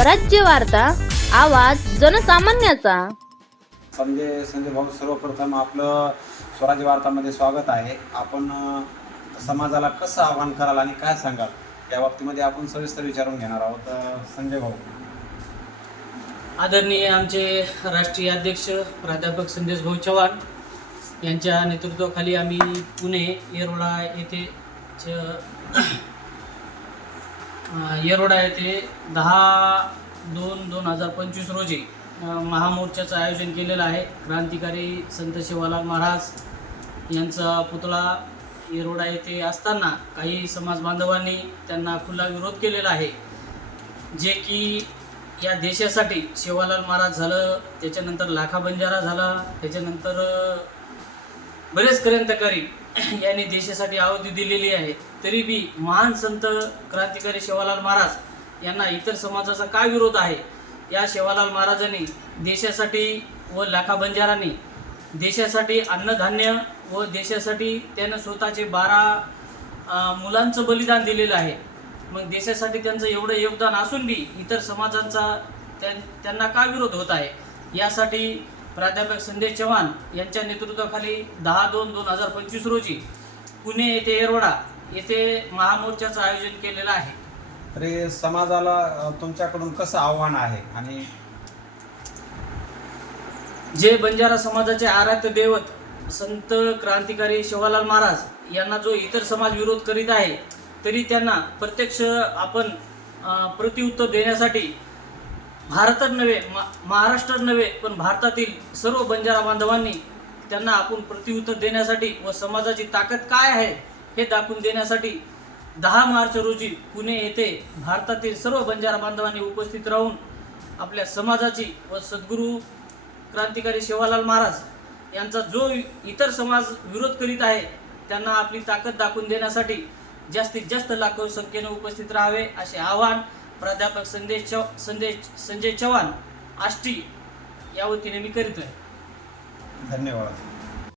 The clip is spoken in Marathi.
स्वराज्य वार्ता, आवाज जनसामान्याचा। संजय भाऊ, सर्वप्रथम आपलं स्वराज्य वार्तामध्ये स्वागत आहे। आपण समाजाला कसं आवाहन कराल आणि काय सांगाल या बाबतीमध्ये आपण सविस्तर विचारून घेणार आहोत। संजय भाऊ। आदरणीय आमचे राष्ट्रीय अध्यक्ष प्राध्यापक संदेश भाऊ चव्हाण यांच्या नेतृत्वाखाली आम्ही पुणे येरोडा येथे 10/2/2025 रोजी महामोर्चाचं आयोजन केलेलं आहे। क्रांतिकारी संत शिवालाल महाराज यांचा पुतळा येरोडा येथे असताना काही समाज बांधवांनी त्यांना खुला विरोध केलेला आहे, जे की या देशासाठी शिवालाल महाराज झालं, त्याच्यानंतर लाखा बंजारा झाला, त्याच्यानंतर बरेच क्रांतिकारी यांनी देशासाठी आहुती दिलेली आहे। तरी बी महान संत क्रांतिकारी शिवालाल महाराज यांना इतर समाजाचा काय विरोध आहे? या शिवालाल महाराजांनी देशासाठी व लाखा बंजारांनी देशासाठी अन्नधान्य व देशासाठी त्यानं स्वतःचे 12 मुलांचं बलिदान दिलेलं आहे। मग देशासाठी त्यांचं एवढं योगदान असून बी इतर समाजांचा त्यांना का विरोध होत आहे? यासाठी प्राध्यापक संदेश चव्हाण यांच्या नेतृत्वाखाली 10/2/2025 रोजी पुणे येथे येरोडा येथे महामोर्चाचं आयोजन केलेलं आहे। तरी समाजाला तुमच्याकडून कसं आव्हान आहे? आणि जे बंजारा समाजाचे आराध्य दैवत संत क्रांतिकारी शिवालाल महाराज यांना जो इतर समाज विरोध करीत आहे, तरी त्यांना प्रत्यक्ष आपण प्रत्युत्तर देण्यासाठी भारतात नव्हे, महाराष्ट्रात नव्हे, पण भारतातील सर्व बंजारा बांधवांनी त्यांना आपण प्रत्युत्तर देण्यासाठी व समाजाची ताकद काय आहे हे दाखवून देण्यासाठी 10 मार्च रोजी पुणे येथे भारतातील सर्व बंजारा बांधवांनी उपस्थित राहून आपल्या समाजाची व सद्गुरू क्रांतिकारी शिवालाल महाराज यांचा जो इतर समाज विरोध करीत आहे त्यांना आपली ताकद दाखवून देण्यासाठी जास्तीत जास्त लाखो संख्येने उपस्थित राहावे असे आवाहन प्राध्यापक संजय चव्हाण आष्टी या वतीने मी करीत आहे। धन्यवाद।